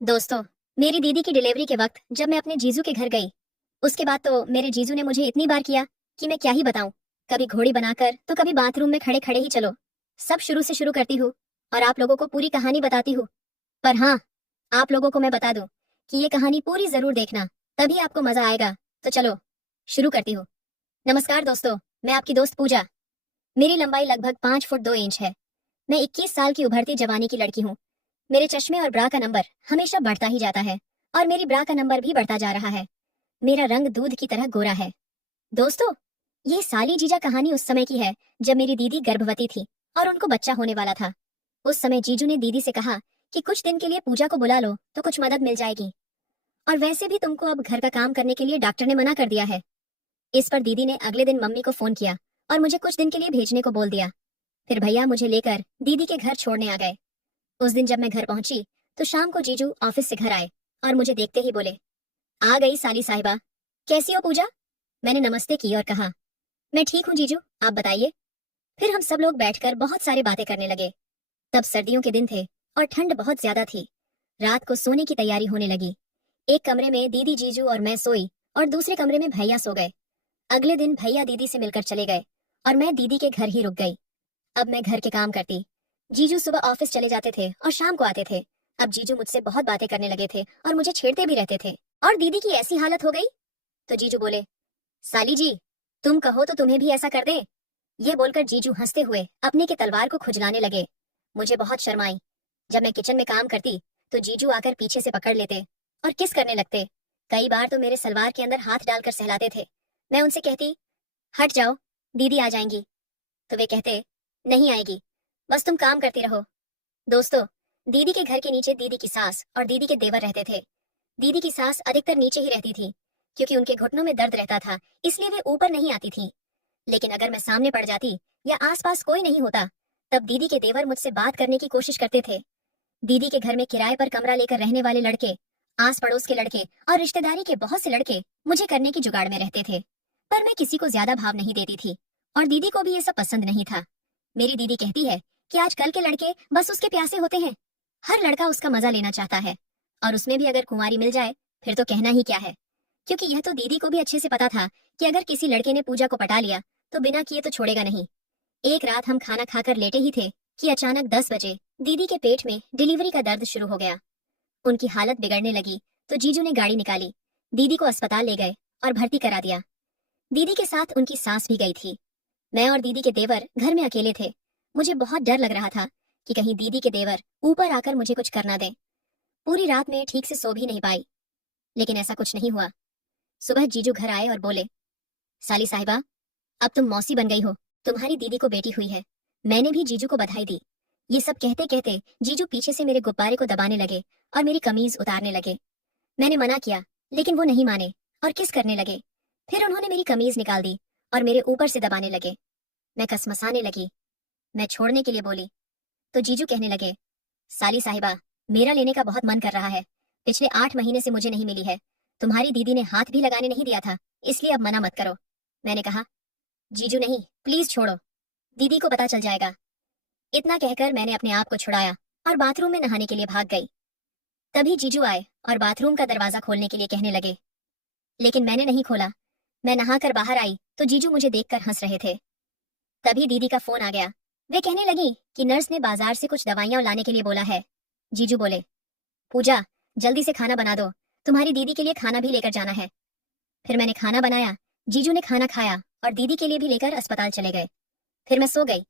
दोस्तों, मेरी दीदी की डिलीवरी के वक्त जब मैं अपने जीजू के घर गई, उसके बाद तो मेरे जीजू ने मुझे इतनी बार किया कि मैं क्या ही बताऊं। कभी घोड़ी बनाकर तो कभी बाथरूम में खड़े खड़े ही चलो। सब शुरू से शुरू करती हूँ और आप लोगों को पूरी कहानी बताती हूँ। पर हाँ, आप लोगों को मैं बता दूं कि ये कहानी पूरी जरूर देखना, तभी आपको मजा आएगा। तो चलो शुरू करती हूँ। नमस्कार दोस्तों, मैं आपकी दोस्त पूजा। मेरी लंबाई लगभग 5 फुट 2 इंच है। मैं 21 साल की उभरती जवानी की लड़की हूँ। मेरे चश्मे और ब्रा का नंबर हमेशा बढ़ता ही जाता है और मेरी ब्रा का नंबर भी बढ़ता जा रहा है। मेरा रंग दूध की तरह गोरा है। दोस्तों, ये साली जीजा कहानी उस समय की है जब मेरी दीदी गर्भवती थी और उनको बच्चा होने वाला था। उस समय जीजू ने दीदी से कहा कि कुछ दिन के लिए पूजा को बुला लो तो कुछ मदद मिल जाएगी, और वैसे भी तुमको अब घर का काम करने के लिए डॉक्टर ने मना कर दिया है। इस पर दीदी ने अगले दिन मम्मी को फोन किया और मुझे कुछ दिन के लिए भेजने को बोल दिया। फिर भैया मुझे लेकर दीदी के घर छोड़ने आ गए। उस दिन जब मैं घर पहुंची तो शाम को जीजू ऑफिस से घर आए और मुझे देखते ही बोले, आ गई साली साहिबा, कैसी हो पूजा? मैंने नमस्ते की और कहा, मैं ठीक हूँ जीजू, आप बताइए। फिर हम सब लोग बैठकर बहुत सारी बातें करने लगे। तब सर्दियों के दिन थे और ठंड बहुत ज्यादा थी। रात को सोने की तैयारी होने लगी। एक कमरे में दीदी जीजू और मैं सोई और दूसरे कमरे में भैया सो गए। अगले दिन भैया दीदी से मिलकर चले गए और मैं दीदी के घर ही रुक गई। अब मैं घर के काम करती। जीजू सुबह ऑफिस चले जाते थे और शाम को आते थे। अब जीजू मुझसे बहुत बातें करने लगे थे और मुझे छेड़ते भी रहते थे। और दीदी की ऐसी हालत हो गई तो जीजू बोले, साली जी, तुम कहो तो तुम्हें भी ऐसा कर दें। ये बोलकर जीजू हंसते हुए अपने के तलवार को खुजलाने लगे। मुझे बहुत शर्म आई। जब मैं किचन में काम करती तो जीजू आकर पीछे से पकड़ लेते और किस करने लगते। कई बार तो मेरे सलवार के अंदर हाथ डालकर सहलाते थे। मैं उनसे कहती, हट जाओ, दीदी आ जाएंगी। तो वे कहते, नहीं आएगी, बस तुम काम करती रहो। दोस्तों, दीदी के घर के नीचे दीदी की सास और दीदी के देवर रहते थे। दीदी की सास अधिकतर नीचे ही रहती थी क्योंकि उनके घुटनों में दर्द रहता था, इसलिए वे ऊपर नहीं आती थी। लेकिन अगर मैं सामने पड़ जाती या आसपास कोई नहीं होता, तब दीदी के देवर मुझसे बात करने की कोशिश करते थे। दीदी के घर में किराए पर कमरा लेकर रहने वाले लड़के, आस पड़ोस के लड़के और रिश्तेदारी के बहुत से लड़के मुझे करने की जुगाड़ में रहते थे। पर मैं किसी को ज्यादा भाव नहीं देती थी और दीदी को भी ये सब पसंद नहीं था। मेरी दीदी कहती है कि आजकल के लड़के बस उसके प्यासे होते हैं। हर लड़का उसका मजा लेना चाहता है, और उसमें भी अगर कुंवारी मिल जाए फिर तो कहना ही क्या है। क्योंकि यह तो दीदी को भी अच्छे से पता था कि अगर किसी लड़के ने पूजा को पटा लिया तो बिना किए तो छोड़ेगा नहीं। एक रात हम खाना खाकर लेटे ही थे कि अचानक 10 बजे दीदी के पेट में डिलीवरी का दर्द शुरू हो गया। उनकी हालत बिगड़ने लगी तो जीजू ने गाड़ी निकाली, दीदी को अस्पताल ले गए और भर्ती करा दिया। दीदी के साथ उनकी सास भी गई थी। मैं और दीदी के देवर घर में अकेले थे। मुझे बहुत डर लग रहा था कि कहीं दीदी के देवर ऊपर आकर मुझे कुछ करना दें। पूरी रात में ठीक से सो भी नहीं पाई, लेकिन ऐसा कुछ नहीं हुआ। सुबह जीजू घर आए और बोले, साली साहिबा, अब तुम मौसी बन गई हो, तुम्हारी दीदी को बेटी हुई है। मैंने भी जीजू को बधाई दी। ये सब कहते कहते जीजू पीछे से मेरे गुब्बारे को दबाने लगे और मेरी कमीज उतारने लगे। मैंने मना किया, लेकिन वो नहीं माने और किस करने लगे। फिर उन्होंने मेरी कमीज निकाल दी और मेरे ऊपर से दबाने लगे। मैं कसमसाने लगी। मैं छोड़ने के लिए बोली तो जीजू कहने लगे, साली साहिबा, मेरा लेने का बहुत मन कर रहा है। पिछले 8 महीने से मुझे नहीं मिली है। तुम्हारी दीदी ने हाथ भी लगाने नहीं दिया था, इसलिए अब मना मत करो। मैंने कहा, जीजू नहीं, प्लीज छोड़ो, दीदी को पता चल जाएगा। इतना कहकर मैंने अपने आप को छुड़ाया और बाथरूम में नहाने के लिए भाग गई। तभी जीजू आए और बाथरूम का दरवाजा खोलने के लिए कहने लगे, लेकिन मैंने नहीं खोला। मैं नहाकर बाहर आई तो जीजू मुझे देखकर हंस रहे थे। तभी दीदी का फोन आ गया। वे कहने लगी कि नर्स ने बाजार से कुछ दवाइयां लाने के लिए बोला है। जीजू बोले, पूजा, जल्दी से खाना बना दो, तुम्हारी दीदी के लिए खाना भी लेकर जाना है। फिर मैंने खाना बनाया, जीजू ने खाना खाया और दीदी के लिए भी लेकर अस्पताल चले गए। फिर मैं सो गई।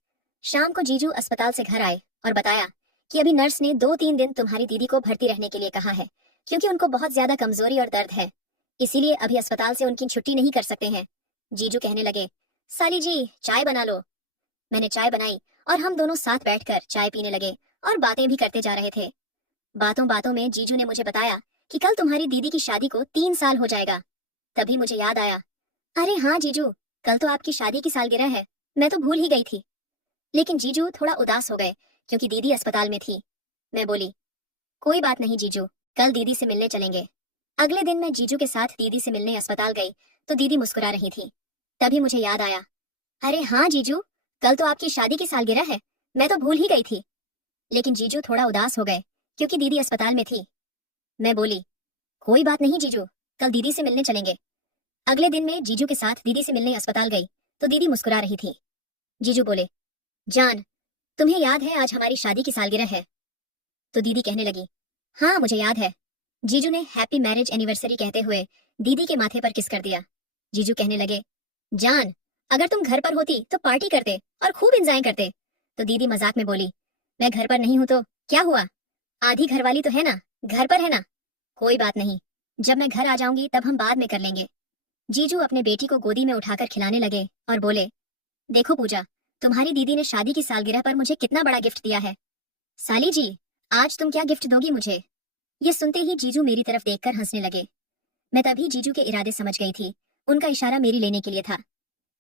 शाम को जीजू अस्पताल से घर आए और बताया कि अभी नर्स ने 2-3 दिन तुम्हारी दीदी को भर्ती रहने के लिए कहा है, क्योंकि उनको बहुत ज्यादा कमजोरी और दर्द है, इसीलिए अभी अस्पताल से उनकी छुट्टी नहीं कर सकते हैं। जीजू कहने लगे, साली जी, चाय बना लो। मैंने चाय बनाई और हम दोनों साथ बैठकर चाय पीने लगे और बातें भी करते जा रहे थे। बातों बातों में जीजू ने मुझे बताया कि कल तुम्हारी दीदी की शादी को 3 साल हो जाएगा। तभी मुझे याद आया, अरे हाँ जीजू, कल तो आपकी शादी की सालगिरह है, मैं तो भूल ही गई थी। लेकिन जीजू थोड़ा उदास हो गए क्योंकि दीदी अस्पताल में थी। मैं बोली, कोई बात नहीं जीजू, कल दीदी से मिलने चलेंगे। अगले दिन मैं जीजू के साथ दीदी से मिलने अस्पताल गई तो दीदी मुस्कुरा रही थी। तभी मुझे याद आया, अरे हाँ जीजू, कल तो आपकी शादी की सालगिरह है, मैं तो भूल ही गई थी। लेकिन जीजू थोड़ा उदास हो गए क्योंकि दीदी अस्पताल में थी। मैं बोली, कोई बात नहीं जीजू, कल दीदी से मिलने चलेंगे। अगले दिन मैं जीजू के साथ दीदी से मिलने अस्पताल गई तो दीदी मुस्कुरा रही थी। जीजू बोले, जान, तुम्हें याद है आज हमारी शादी की सालगिरह है? तो दीदी कहने लगी, हाँ मुझे याद है। जीजू ने हैप्पी मैरिज एनिवर्सरी कहते हुए दीदी के माथे पर किस कर दिया। जीजू कहने लगे, जान, अगर तुम घर पर होती तो पार्टी करते और खूब एंजॉय करते। तो दीदी मजाक में बोली, मैं घर पर नहीं हूं तो क्या हुआ, आधी घरवाली तो है ना, घर पर है ना। कोई बात नहीं, जब मैं घर आ जाऊंगी तब हम बाद में कर लेंगे। जीजू अपने बेटी को गोदी में उठाकर खिलाने लगे और बोले, देखो पूजा, तुम्हारी दीदी ने शादी की सालगिरह पर मुझे कितना बड़ा गिफ्ट दिया है। साली जी, आज तुम क्या गिफ्ट दोगी मुझे? ये सुनते ही जीजू मेरी तरफ देखकर हंसने लगे। मैं तभी जीजू के इरादे समझ गई थी। उनका इशारा मेरी लेने के लिए था।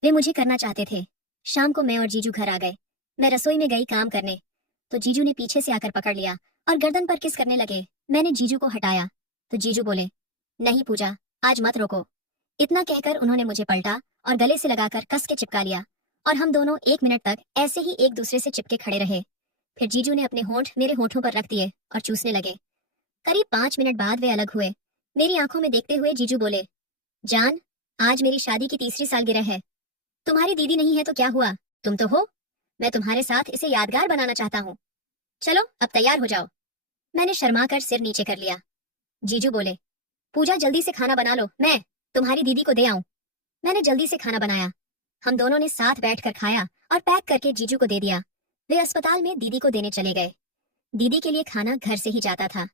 वे मुझे करना चाहते थे। शाम को मैं और जीजू घर आ गए। मैं रसोई में गई काम करने तो जीजू ने पीछे से आकर पकड़ लिया और गर्दन पर किस करने लगे। मैंने जीजू को हटाया तो जीजू बोले, नहीं पूजा, आज मत रोको। इतना कहकर उन्होंने मुझे पलटा और गले से लगाकर कस के चिपका लिया और हम दोनों 1 मिनट तक ऐसे ही एक दूसरे से चिपके खड़े रहे। फिर जीजू ने अपने होंठ मेरे होठों पर रख दिए और चूसने लगे। करीब 5 मिनट बाद वे अलग हुए। मेरी आंखों में देखते हुए जीजू बोले, जान, आज मेरी शादी की तीसरी सालगिरह है। तुम्हारी दीदी नहीं है तो क्या हुआ, तुम तो हो। मैं तुम्हारे साथ इसे यादगार बनाना चाहता हूँ। चलो अब तैयार हो जाओ। मैंने शर्माकर सिर नीचे कर लिया। जीजू बोले, पूजा जल्दी से खाना बना लो, मैं तुम्हारी दीदी को दे आऊं। मैंने जल्दी से खाना बनाया। हम दोनों ने साथ बैठकर खाया और पैक करके जीजू को दे दिया। वे अस्पताल में दीदी को देने चले गए। दीदी के लिए खाना घर से ही जाता था।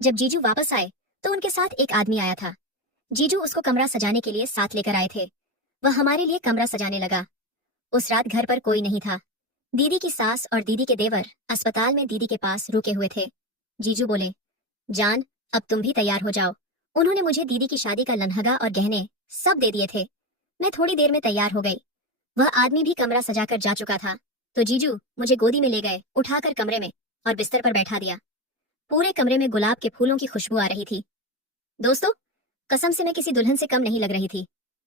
जब जीजू वापस आए तो उनके साथ एक आदमी आया था। जीजू उसको कमरा सजाने के लिए साथ लेकर आए थे। वह हमारे लिए कमरा सजाने लगा। उस रात घर पर कोई नहीं था। दीदी की सास और दीदी के देवर अस्पताल में दीदी के पास रुके हुए थे। जीजू बोले, जान, अब तुम भी तैयार हो जाओ। उन्होंने मुझे दीदी की शादी का लन्हगा और गहने सब दे दिए थे। मैं थोड़ी देर में तैयार हो गई। वह आदमी भी कमरा सजाकर जा चुका था तो जीजू मुझे गोदी में ले गए, उठाकर कमरे में और बिस्तर पर बैठा दिया। पूरे कमरे में गुलाब के फूलों की खुशबू आ रही थी। दोस्तों, कसम से मैं किसी दुल्हन से कम नहीं लग रही थी।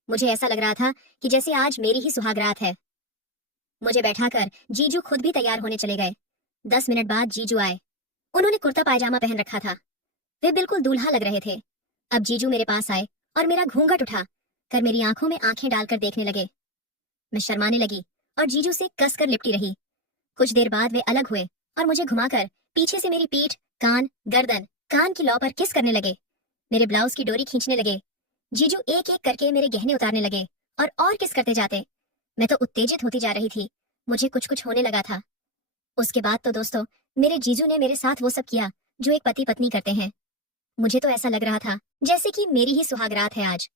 मुझे ऐसा लग रहा था कि जैसे आज मेरी ही सुहागरात है। मुझे बैठाकर जीजू खुद भी तैयार होने चले गए। 10 मिनट बाद जीजू आए। उन्होंने कुर्ता पायजामा पहन रखा था। वे बिल्कुल दूल्हा लग रहे थे। अब जीजू मेरे पास आए और मेरा घूंघट उठा कर मेरी आंखों में आंखें डालकर देखने लगे। मैं शर्माने लगी और जीजू से कसकर लिपटी रही। कुछ देर बाद वे अलग हुए और मुझे घुमाकर पीछे से मेरी पीठ, कान, गर्दन, कान की लौ पर किस करने लगे। मेरे ब्लाउज की डोरी खींचने लगे। जीजू एक एक करके मेरे गहने उतारने लगे और किस करते जाते। मैं तो उत्तेजित होती जा रही थी। मुझे कुछ कुछ होने लगा था। उसके बाद तो दोस्तों, मेरे जीजू ने मेरे साथ वो सब किया जो एक पति पत्नी करते हैं। मुझे तो ऐसा लग रहा था जैसे कि मेरी ही सुहागरात है आज।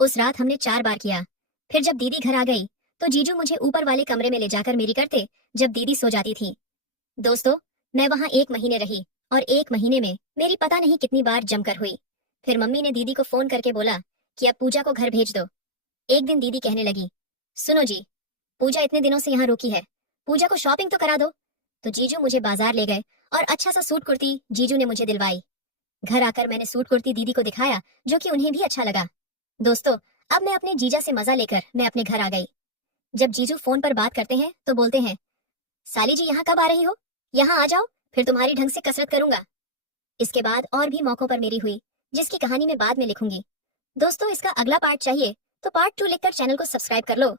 उस रात हमने 4 बार किया। फिर जब दीदी घर आ गई तो जीजू मुझे ऊपर वाले कमरे में ले जाकर मेरी करते जब दीदी सो जाती थी। दोस्तों, मैं वहां 1 महीने रही और 1 महीने में मेरी पता नहीं कितनी बार जमकर हुई। फिर मम्मी ने दीदी को फोन करके बोला कि अब पूजा को घर भेज दो। एक दिन दीदी कहने लगी, सुनो जी, पूजा इतने दिनों से यहाँ रुकी है, पूजा को शॉपिंग तो करा दो। तो जीजू मुझे बाजार ले गए और अच्छा सा सूट कुर्ती जीजू ने मुझे दिलवाई। घर आकर मैंने सूट कुर्ती दीदी को दिखाया जो कि उन्हें भी अच्छा लगा। दोस्तों, अब मैं अपने जीजा से मजा लेकर मैं अपने घर आ गई। जब जीजू फोन पर बात करते हैं तो बोलते हैं, साली जी यहाँ कब आ रही हो, यहाँ आ जाओ, फिर तुम्हारी ढंग से कसरत करूंगा। इसके बाद और भी मौकों पर मेरी हुई जिसकी कहानी मैं बाद में लिखूंगी। दोस्तों, इसका अगला पार्ट चाहिए तो पार्ट 2 लिखकर चैनल को सब्सक्राइब कर लो।